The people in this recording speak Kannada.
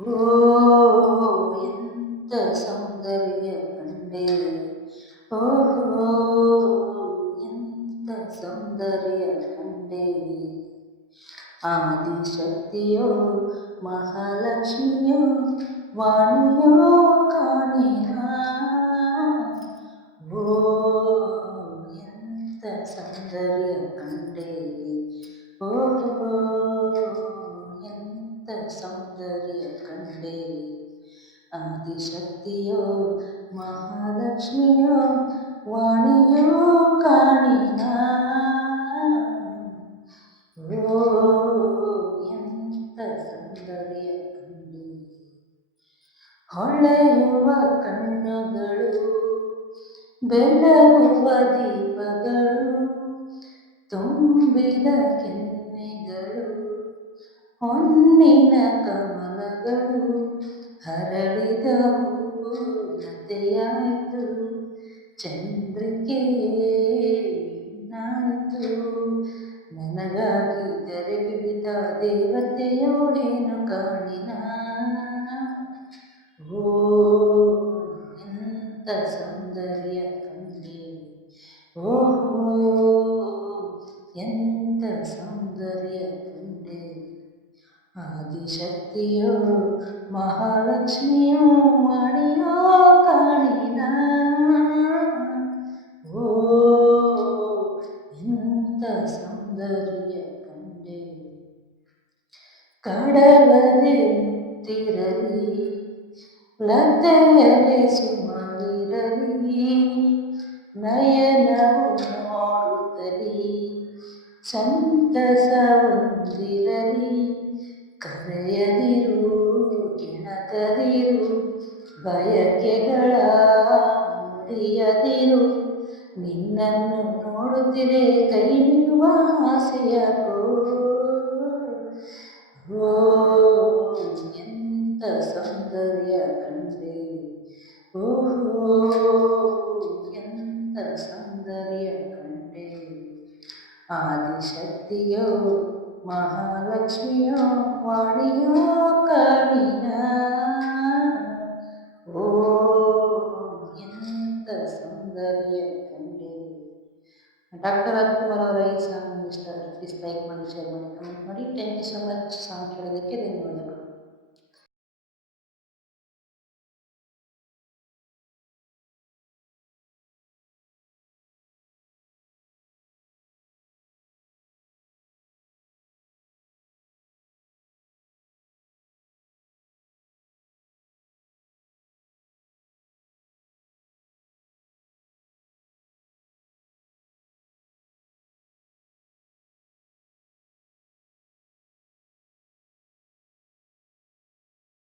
ಓ ಎಂತ ಸೌಂದರ್ಯ ಕಂಡೆ ಓಹೋ ಎಂತ ಸೌಂದರ್ಯ ಕಂಡೆ ಆದಿಶಕ್ತಿಯೋ ಮಹಾಲಕ್ಷ್ಮಿಯೋ ವಾಣಿಯೋ ಕಾಣಿನ ಓ ಎಂತ ಸೌಂದರ್ಯ ಕಂಡೆ ಓಹೋ ಎಂತ ಸೌಂದರ್ಯ ಕಂಡೆ ಆದಿಶಕ್ತಿಯೋ ಮಹಾಲಕ್ಷ್ಮಿಯೋ ವಾಣಿಯೋ ಕಾಣಿನ ಓ ಎಂತ ಸೌಂದರ್ಯ ಕಂಡೆ ಹೊಳೆಯುವ ಕಣ್ಣುಗಳು ಬೆಳಗುವ ದೀಪಗಳು ತುಂಬಿದ ಕೆನ್ನೆಗಳು ಹೊನ್ನಿನ ಕಮಲಗಳು ಹರಳಿದ ಹೂವು ಲತೆಯಾಯಿತು ಚಂದ್ರಿಕೆ ನಾಯಿತು ನನಗಾಗಿ ತೆರೆಗಿಳಿದ ದೇವತೆಯೋ ಏನು ಕಾಣಿನ ಓ ಎಂತ ಸೌಂದರ್ಯ ಕಂಡೆ ಓಹೋ ಎಂತ ಸೌಂದರ್ಯ ಕಂಡೆ ಆದಿಶಕ್ತಿಯೋ ಮಹಾಲಕ್ಷ್ಮಿಯೋ ವಾಣಿಯೋ ಕಾಣಿನ ಓ ಎಂತ ಸೌಂದರ್ಯ ಕಂಡೆ ಕಡಲದೆ ಮುತ್ತಿರಲಿ ಲತೆಯಲೆ ಸುಮಲಿರಲಿ ನಯನವು ನೋಡುತ್ತಲಿ ಸಂತಸ ಹೊಂದಿರಲಿ ಕರೆಯದಿರು ಕೆಣಕದಿರು ಬಯಕೆಗಳ ಮುಡಿಯದಿರು ನಿನ್ನನ್ನು ನೋಡುತ್ತಿರೆ ಕೈ ಬಿಡುವ ಆಸೆಯಾಕೋ ಓ ಎಂತ ಸೌಂದರ್ಯ ಕಂಡೆ ಓಹೋ ಎಂತ ಸೌಂದರ್ಯ ಕಂಡೆ ಆದಿಶಕ್ತಿಯೋ ಮಹಾಲಕ್ಷ್ಮಿಯೋ ವಾಣಿಯೋ ಕಾಣಿನ